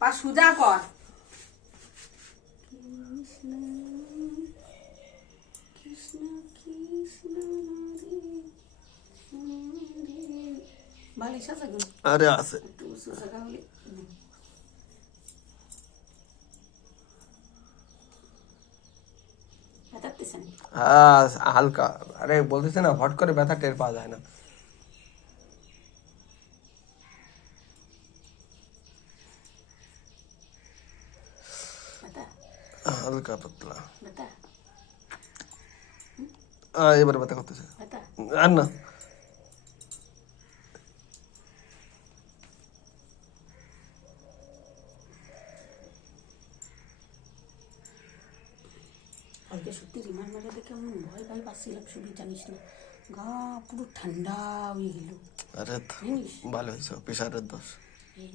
পা সুজা কর। কৃষ্ণ কৃষ্ণ বালিশ আছে? আরে আছে। একটু উঁচু জায়গা হলে ব্যথাতেছে না? হ্যাঁ হালকা। আরে বলতেছে না, হট করে ব্যথা টের পাওয়া যায় না। ব্যথা হালকা পাতলা। ব্যথা এবার ব্যথা করতেছে। ব্যথা আর না। কালকে সত্যি রিমান্ড মেরে দেখে আমি ভয় ভয় পাচ্ছিলাম, শুধু জানিস না গা পুরো ঠান্ডা হয়ে গেল। আরে জানিস ভালো হয়েছে, প্রেশারের দোষ। এই